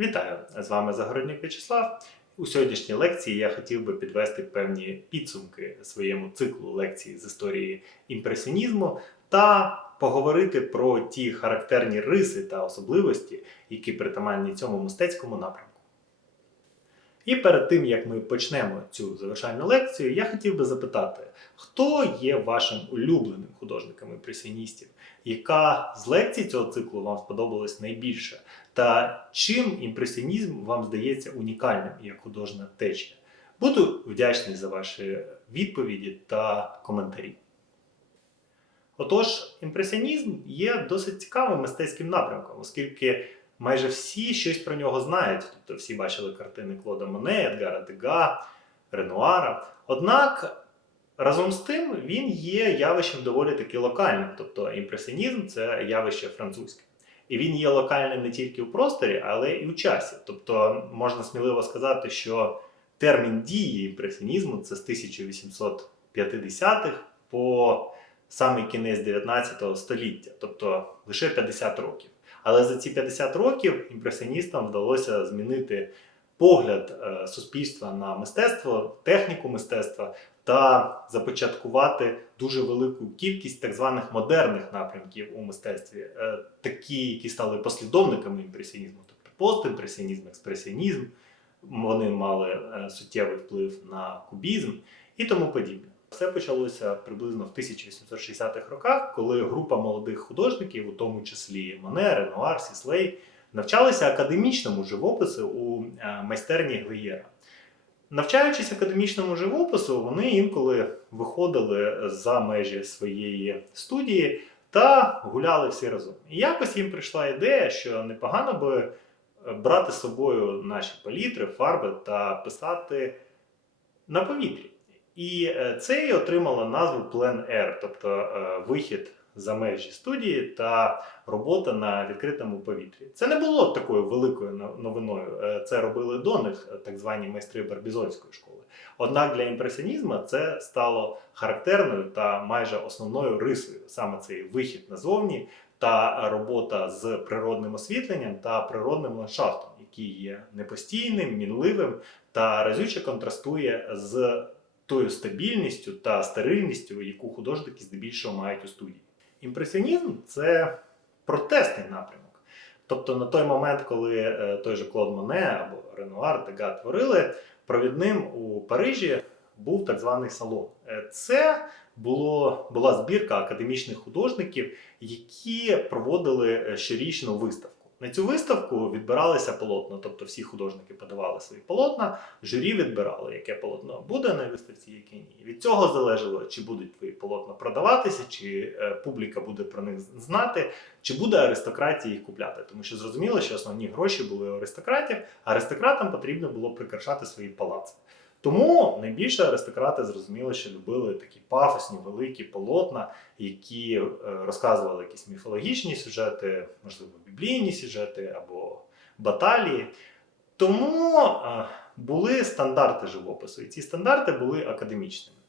Вітаю! З вами Загороднюк В'ячеслав. У сьогоднішній лекції я хотів би підвести певні підсумки своєму циклу лекцій з історії імпресіонізму та поговорити про ті характерні риси та особливості, які притаманні цьому мистецькому напрямку. І перед тим як ми почнемо цю завершальну лекцію, я хотів би запитати, хто є вашим улюбленим художником імпресіоністів? Яка з лекцій цього циклу вам сподобалась найбільше? Та чим імпресіонізм вам здається унікальним як художня течія? Буду вдячний за ваші відповіді та коментарі. Отож, імпресіонізм є досить цікавим мистецьким напрямком, оскільки майже всі щось про нього знають. Тобто всі бачили картини Клода Моне, Едгара Дега, Ренуара. Однак разом з тим він є явищем доволі таки локальним. Тобто імпресіонізм це явище французьке. І він є локальним не тільки в просторі, але і у часі. Тобто можна сміливо сказати, що термін дії імпресіонізму це з 1850-х по самий кінець 19 століття, тобто лише 50 років. Але за ці 50 років імпресіоністам вдалося змінити погляд е, суспільства на мистецтво, техніку мистецтва та започаткувати дуже велику кількість так званих модерних напрямків у мистецтві, е, такі, які стали послідовниками імпресіонізму, тобто постімпресіонізм, експресіонізм. Вони мали е, суттєвий вплив на кубізм і тому подібне. Все почалося приблизно в 1860-х роках, коли група молодих художників, у тому числі Моне, Ренуар, Сіслей, навчалися академічному живопису у е, майстерні Глиєра. Навчаючись академічному живопису, вони інколи виходили за межі своєї студії та гуляли всі разом. І якось їм прийшла ідея, що непогано би брати з собою наші палітри, фарби та писати на повітрі. І е, це і отримало назву Plan Air, тобто е, вихід за межі студії та робота на відкритому повітрі. Це не було такою великою новиною. Е, Це робили до них так звані майстри Барбізонської школи. Однак для імпресіонізму це стало характерною та майже основною рисою саме цей вихід назовні та робота з природним освітленням та природним ландшафтом, який є непостійним, мінливим та разюче контрастує з тою стабільністю та стерильністю, яку художники здебільшого мають у студії. Імпресіонізм це протестний напрямок. Тобто на той момент, коли е, той же Клод Моне або Ренуар Дега творили, провідним у Парижі був так званий салон. Е, Це було, була збірка академічних художників, які проводили е, щорічну виставку. На цю виставку відбиралися полотна, тобто всі художники подавали свої полотна, журі відбирало, яке полотно буде на виставці, яке ні. Від цього залежало, чи будуть твої полотна продаватися, чи е, публіка буде про них знати, чи буде аристократія їх купляти. Тому що зрозуміло, що основні гроші були у аристократів, а аристократам потрібно було прикрашати свої палаци. Тому найбільше аристократи зрозуміли, що любили такі пафосні, великі полотна, які е, розказували якісь міфологічні сюжети, можливо, біблійні сюжети або баталії. Тому е, були стандарти живопису, і ці стандарти були академічними.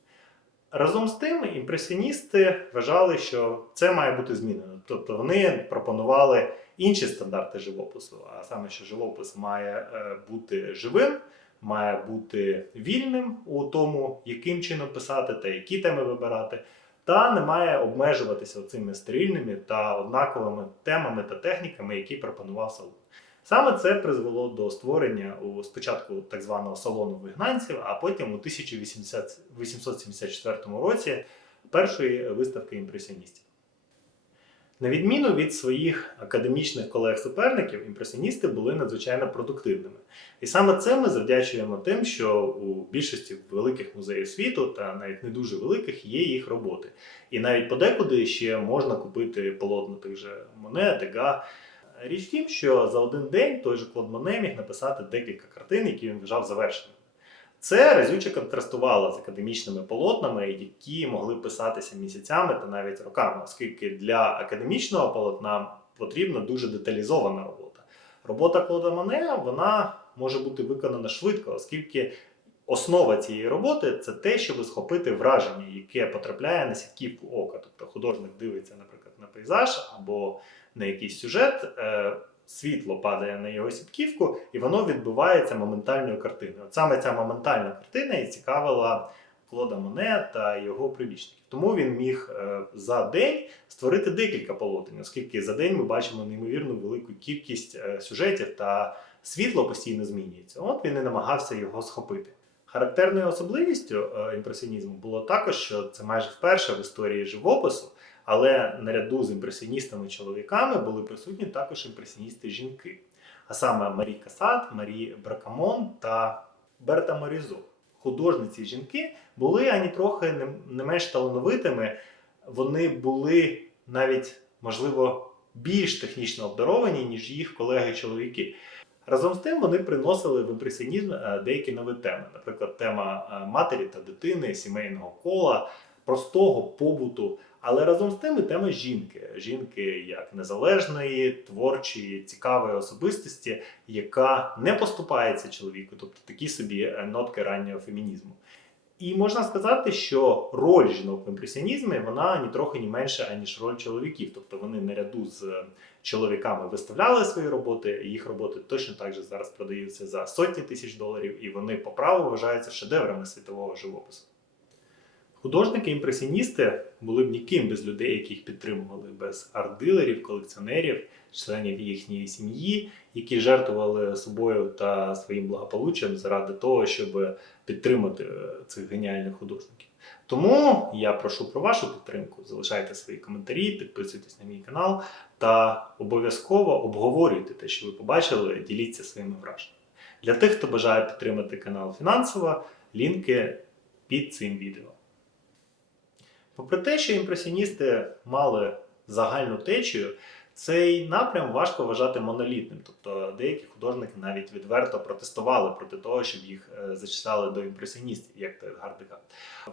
Разом з тим, імпресіоністи вважали, що це має бути змінено. Тобто вони пропонували інші стандарти живопису, а саме, що живопис має е, бути живим має бути вільним у тому, яким чином писати та які теми вибирати, та не має обмежуватися цими стерильними та однаковими темами та техніками, які пропонував салон. Саме це призвело до створення у спочатку так званого салону вигнанців, а потім у 1874 році першої виставки імпресіоністів. На відміну від своїх академічних колег-суперників, імпресіоністи були надзвичайно продуктивними. І саме це ми завдячуємо тим, що у більшості великих музеїв світу, та навіть не дуже великих, є їх роботи. І навіть подекуди ще можна купити полотна тих же Моне, Дега. Річ в тім, що за один день той же Клод Моне міг написати декілька картин, які він вважав завершеними. Це разюче контрастувало з академічними полотнами, які могли писатися місяцями та навіть роками, оскільки для академічного полотна потрібна дуже деталізована робота. Робота Клода Моне вона може бути виконана швидко, оскільки основа цієї роботи це те, щоб схопити враження, яке потрапляє на сітківку ока. Тобто художник дивиться, наприклад, на пейзаж або на якийсь сюжет. Світло падає на його сітківку, і воно відбувається моментальною картиною. От саме ця моментальна картина і цікавила Клода Моне та його прибічників. Тому він міг е, за день створити декілька полотен, оскільки за день ми бачимо неймовірну велику кількість е, сюжетів та світло постійно змінюється. От він і намагався його схопити. Характерною особливістю е, імпресіонізму було також, що це майже вперше в історії живопису, але наряду з імпресіоністами-чоловіками були присутні також імпресіоністи-жінки, а саме Марі Касат, Марі Бракамон та Берта Морізо. Художниці жінки були ані трохи не- не менш талановитими, вони були навіть, можливо, більш технічно обдаровані, ніж їх колеги-чоловіки. Разом з тим вони приносили в імпресіонізм е, деякі нові теми, наприклад, тема е, матері та дитини, сімейного кола, простого побуту. Але разом з тим і тема жінки, жінки як незалежної, творчої, цікавої особистості, яка не поступається чоловіку, тобто такі собі е, нотки раннього фемінізму. І можна сказати, що роль жінок в імпресіонізмі вона ні трохи не менша, аніж роль чоловіків. Тобто вони наряду з е, чоловіками виставляли свої роботи, їх роботи точно так же зараз продаються за сотні тисяч доларів, і вони по праву вважаються шедеврами світового живопису. Художники-імпресіоністи були б ніким без людей, які їх підтримували, без арт-дилерів, колекціонерів, членів їхньої сім'ї, які жертвували собою та своїм благополуччям заради того, щоб підтримати е, цих геніальних художників. Тому я прошу про вашу підтримку. Залишайте свої коментарі, підписуйтесь на мій канал та обов'язково обговорюйте те, що ви побачили, діліться своїми враженнями. Для тих, хто бажає підтримати канал фінансово, лінки під цим відео. Попри те, що імпресіоністи мали загальну течію, цей напрям важко вважати монолітним. Тобто деякі художники навіть відверто протестували проти того, щоб їх е, зачисляли до імпресіоністів, як то Едгар Дега.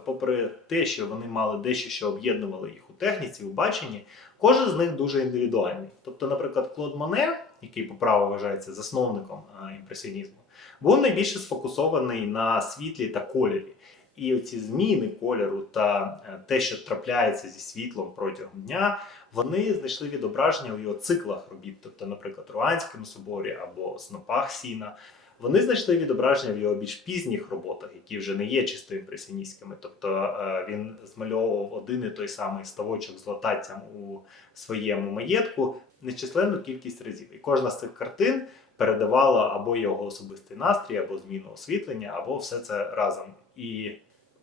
Попри те, що вони мали дещо, що об'єднувало їх у техніці, у баченні, кожен з них дуже індивідуальний. Тобто, наприклад, Клод Моне, який по праву вважається засновником е, імпресіонізму, був найбільше сфокусований на світлі та кольорі. І оці зміни кольору та е, те, що трапляється зі світлом протягом дня, вони знайшли відображення у його циклах робіт, тобто, наприклад, Руанському соборі або Снопах Сіна. Вони знайшли відображення в його більш пізніх роботах, які вже не є чисто імпресіоністськими. Тобто е, він змальовував один і той самий ставочок з лататтям у своєму маєтку нечисленну кількість разів. І кожна з цих картин передавала або його особистий настрій, або зміну освітлення, або все це разом. І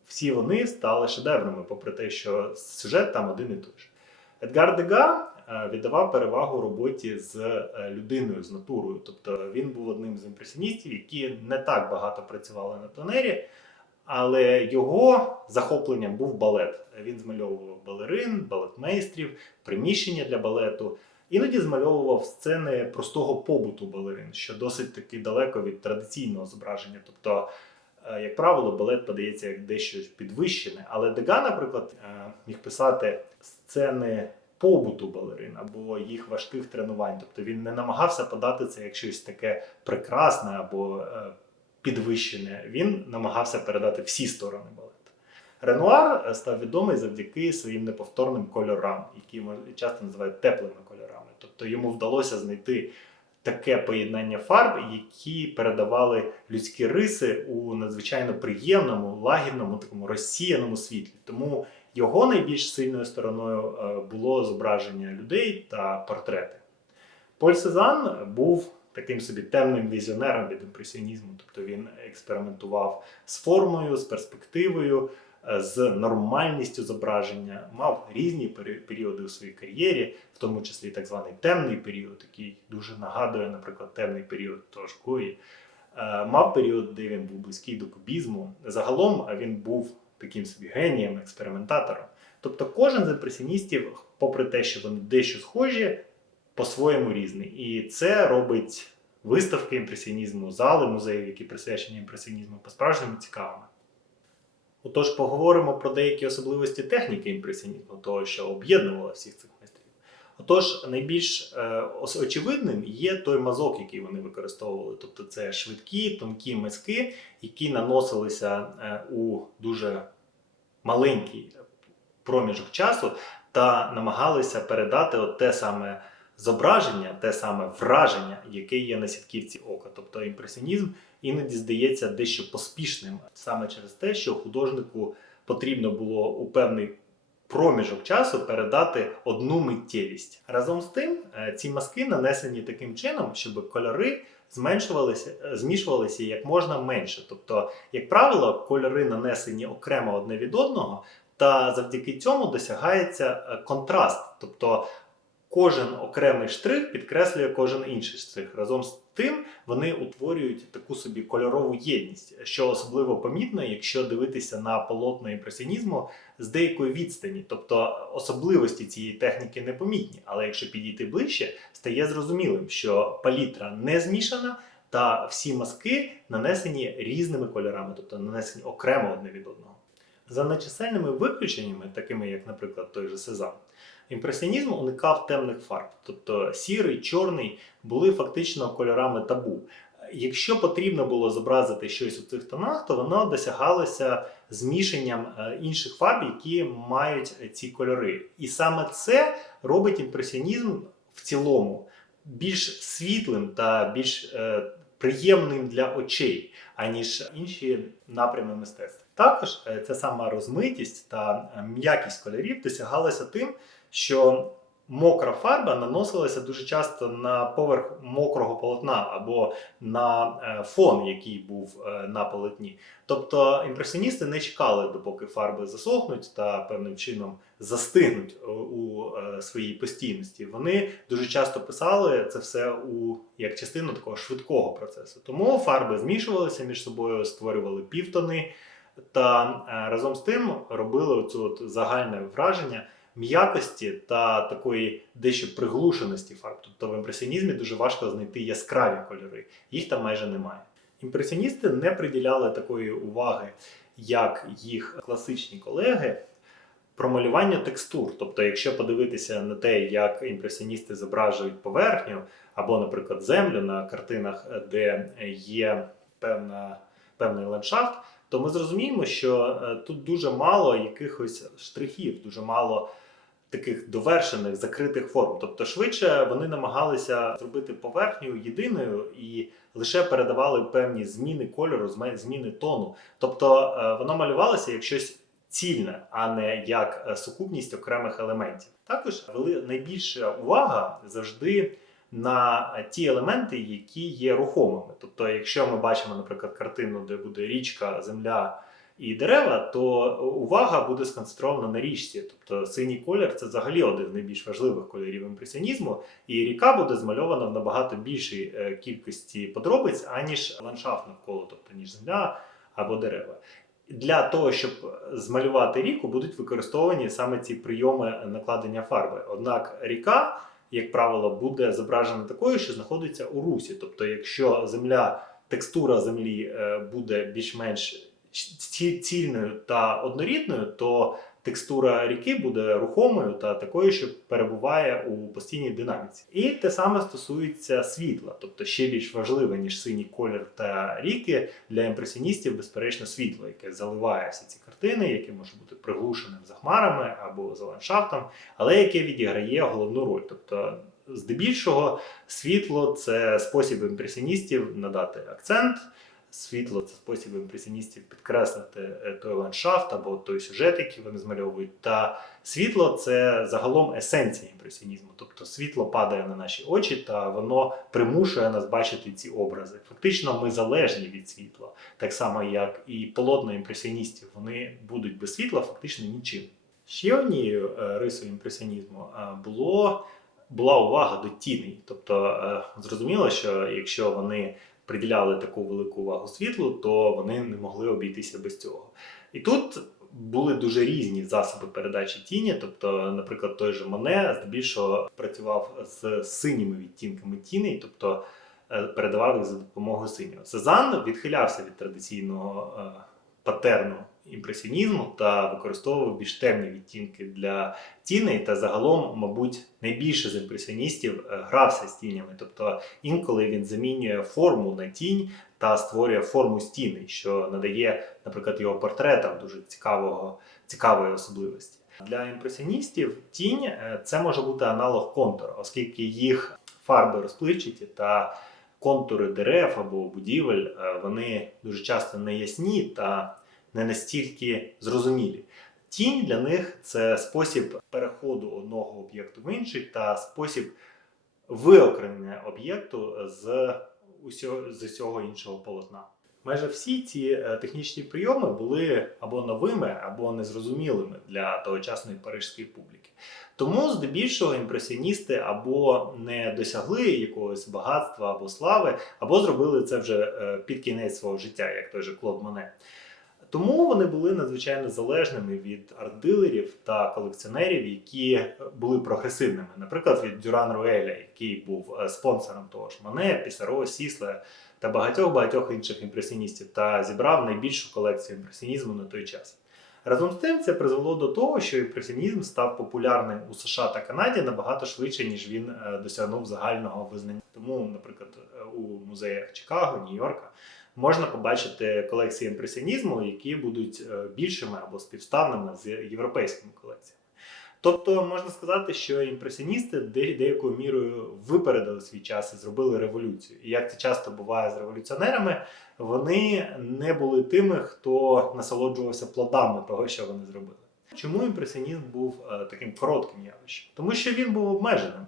всі вони стали шедеврами, попри те, що сюжет там один і той же. Едгар Дега е, віддавав перевагу роботі з е, людиною, з натурою. Тобто він був одним з імпресіоністів, які не так багато працювали на пленері, але його захопленням був балет. Він змальовував балерин, балетмейстрів, приміщення для балету. Іноді змальовував сцени простого побуту балерин, що досить таки далеко від традиційного зображення. Тобто, як правило, балет подається як дещо підвищене. Але Дега, наприклад, е, міг писати сцени побуту балерин або їх важких тренувань. Тобто він не намагався подати це як щось таке прекрасне або е, підвищене. Він намагався передати всі сторони балету. Ренуар е, став відомий завдяки своїм неповторним кольорам, які часто називають теплими кольорами. Тобто йому вдалося знайти таке поєднання фарб, які передавали людські риси у надзвичайно приємному, лагідному, такому розсіяному світлі. Тому його найбільш сильною стороною е, було зображення людей та портрети. Поль Сезанн був таким собі темним візіонером від імпресіонізму, тобто він експериментував з формою, з перспективою, з нормальністю зображення, мав різні періоди у своїй кар'єрі, в тому числі так званий темний період, який дуже нагадує, наприклад, темний період Гої. Е, Мав період, де він був близький до кубізму. Загалом е, він був таким собі генієм, експериментатором. Тобто кожен з імпресіоністів, попри те, що вони дещо схожі, по-своєму різний. І це робить виставки імпресіонізму, зали музеїв, які присвячені імпресіонізму, по-справжньому цікавими. Отож, поговоримо про деякі особливості техніки імпресіонізму, того, що об'єднувало всіх цих майстрів. Отож, найбільш е, очевидним є той мазок, який вони використовували. Тобто це швидкі, тонкі мазки, які наносилися е, у дуже маленький проміжок часу та намагалися передати от те саме зображення, те саме враження, яке є на сітківці ока. Тобто імпресіонізм іноді здається дещо поспішним саме через те, що художнику потрібно було у певний проміжок часу передати одну миттєвість. Разом з тим, е, ці маски нанесені таким чином, щоб кольори зменшувалися, е, змішувалися як можна менше. Тобто, як правило, кольори нанесені окремо одне від одного, та завдяки цьому досягається е, контраст. Тобто кожен окремий штрих підкреслює кожен інший штрих. Разом з тим вони утворюють таку собі кольорову єдність, що особливо помітно, якщо дивитися на полотна імпресіонізму з деякої відстані. Тобто особливості цієї техніки непомітні, але якщо підійти ближче, стає зрозумілим, що палітра не змішана. Та всі маски нанесені різними кольорами, тобто нанесені окремо одне від одного. За нечисельними виключеннями, такими як, наприклад, той же Сезам, імпресіонізм уникав темних фарб, тобто сірий, чорний були фактично кольорами табу. Якщо потрібно було зобразити щось у цих тонах, то воно досягалося змішанням е, інших фарб, які мають ці кольори. І саме це робить імпресіонізм в цілому більш світлим та більш е, приємним для очей, аніж інші напрями мистецтва. Також е, ця сама розмитість та е, м'якість кольорів досягалася тим, що мокра фарба наносилася дуже часто на поверх мокрого полотна або на е, фон, який був на полотні. Тобто імпресіоністи не чекали, допоки фарби засохнуть та певним чином застигнуть у- своїй постійності. Вони дуже часто писали це все у як частину такого швидкого процесу. Тому фарби змішувалися між собою, створювали півтони. Та е, разом з тим робили оцю от загальне враження м'якості та такої дещо приглушеності фарб. Тобто в імпресіонізмі дуже важко знайти яскраві кольори, їх там майже немає. Імпресіоністи не приділяли такої уваги, як їх класичні колеги. Про малювання текстур, тобто, якщо подивитися на те, як імпресіоністи зображують поверхню або, наприклад, землю на картинах, де є певна, певний ландшафт, то ми зрозуміємо, що е, тут дуже мало якихось штрихів, дуже мало таких довершених закритих форм. Тобто, швидше вони намагалися зробити поверхню єдиною і лише передавали певні зміни кольору, зміни тону. Тобто е, воно малювалося як щось цільне, а не як е, сукупність окремих елементів. Також вели найбільша увага завжди на ті елементи, які є рухомими. Тобто, якщо ми бачимо, наприклад, картину, де буде річка, земля і дерева, то увага буде сконцентрована на річці. Тобто синій колір це взагалі один з найбільш важливих кольорів імпресіонізму, і ріка буде змальована в набагато більшій е, кількості подробиць, аніж ландшафт навколо, тобто ніж земля або дерева. Для того, щоб змалювати ріку, будуть використовані саме ці прийоми накладення фарби. Однак ріка, як правило, буде зображена такою, що знаходиться у русі. Тобто, якщо земля, текстура землі е, буде більш-менш ці- цільною та однорідною, то текстура ріки буде рухомою та такою, що перебуває у постійній динаміці. І те саме стосується світла, тобто ще більш важливе, ніж синій колір та ріки для імпресіоністів, безперечно, світло, яке заливає всі ці картини, яке може бути приглушеним за хмарами або за ландшафтом, але яке відіграє головну роль. Тобто, здебільшого, світло це спосіб імпресіоністів надати акцент. Світло це спосіб імпресіоністів підкреслити е, той ландшафт або той сюжет, який вони змальовують. Та світло це загалом есенція імпресіонізму. Тобто світло падає на наші очі, та воно примушує нас бачити ці образи. Фактично, ми залежні від світла, так само як і полотна імпресіоністів. Вони будуть без світла фактично нічим. Ще однією е, рисою імпресіонізму е, було. Була увага до тіней. Тобто зрозуміло, що якщо вони приділяли таку велику увагу світлу, то вони не могли обійтися без цього. І тут були дуже різні засоби передачі тіні. Тобто, наприклад, той же Моне здебільшого працював з синіми відтінками тіней, тобто е, передавав їх за допомогою синього. Сезанн відхилявся від традиційного е, патерну імпресіонізму та використовував більш темні відтінки для тіней. Та загалом, мабуть, найбільше з імпресіоністів е, грався з тінями. Тобто інколи він замінює форму на тінь та створює форму стіни, що надає, наприклад, його портретам дуже цікавого, цікавої особливості. Для імпресіоністів тінь е, це може бути аналог контура, оскільки їх фарби розпливчаті та контури дерев або будівель е, вони дуже часто неясні та не настільки зрозумілі. Тінь для них це спосіб переходу одного об'єкту в інший та спосіб виокремлення об'єкту з усього, з усього іншого полотна. Майже всі ці е, технічні прийоми були або новими, або незрозумілими для тогочасної парижської публіки. Тому, здебільшого, імпресіоністи або не досягли якогось багатства або слави, або зробили це вже е, під кінець свого життя, як той же Клод Моне. Тому вони були надзвичайно залежними від арт-дилерів та колекціонерів, які були прогресивними. Наприклад, від Дюран Руеля, який був е, спонсором того ж Моне, Пісаро, Сісла та багатьох багатьох інших імпресіоністів, та зібрав найбільшу колекцію імпресіонізму на той час. Разом з тим, це призвело до того, що імпресіонізм став популярним у США та Канаді набагато швидше, ніж він е, досягнув загального визнання. Тому, наприклад, е, у музеях Чикаго, Нью-Йорка можна побачити колекції імпресіонізму, які будуть е, більшими або співставними з європейськими колекціями. Тобто можна сказати, що імпресіоністи деякою мірою випередили свій час і зробили революцію. І як це часто буває з революціонерами, вони не були тими, хто насолоджувався плодами того, що вони зробили. Чому імпресіонізм був е, таким коротким явищем? Тому що він був обмеженим.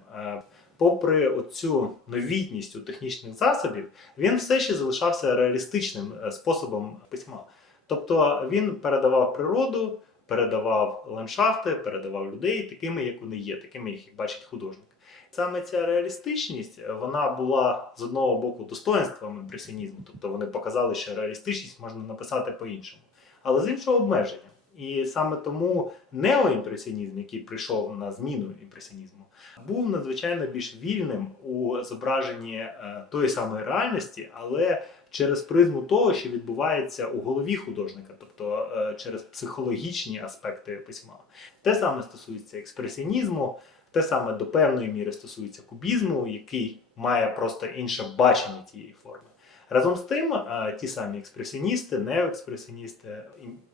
Попри оцю новітність у технічних засобів, він все ще залишався реалістичним е, способом письма. Тобто він передавав природу, передавав ландшафти, передавав людей такими, як вони є, такими, як їх бачить художник. Саме ця реалістичність е, вона була з одного боку достоинством імпресіонізму, тобто вони показали, що реалістичність можна написати по-іншому, але з іншого обмеження. І саме тому неоімпресіонізм, який прийшов на зміну імпресіонізму, був надзвичайно більш вільним у зображенні е, тої самої реальності, але через призму того, що відбувається у голові художника, тобто е, через психологічні аспекти письма. Те саме стосується експресіонізму, те саме до певної міри стосується кубізму, який має просто інше бачення тієї форми. Разом з тим, ті самі експресіоністи, неоекспресіоністи,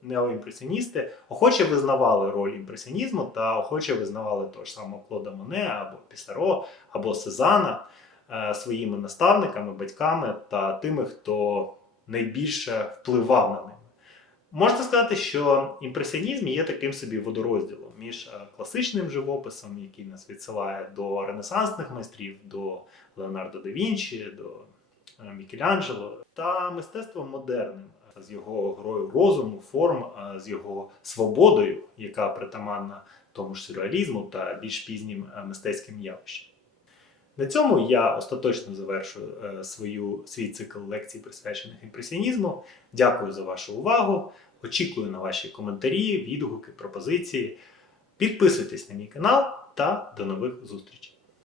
неоімпресіоністи охоче визнавали роль імпресіонізму та охоче визнавали того ж самого Клода Моне або Пісаро, або Сезана е, своїми наставниками, батьками та тими, хто найбільше впливав на них. Можна сказати, що імпресіонізм є таким собі водорозділом між е, класичним живописом, який нас відсилає до ренесансних майстрів, до Леонардо да Вінчі, до Мікеланджело, та мистецтвом модерним е, з його грою розуму, форм, е, з його свободою, яка притаманна тому ж сюрреалізму та більш пізнім е, мистецьким явищам. На цьому я остаточно завершую е, свою, свій цикл лекцій, присвячених імпресіонізму. Дякую за вашу увагу. Очікую на ваші коментарі, відгуки, пропозиції. Підписуйтесь на мій канал та до нових зустрічей!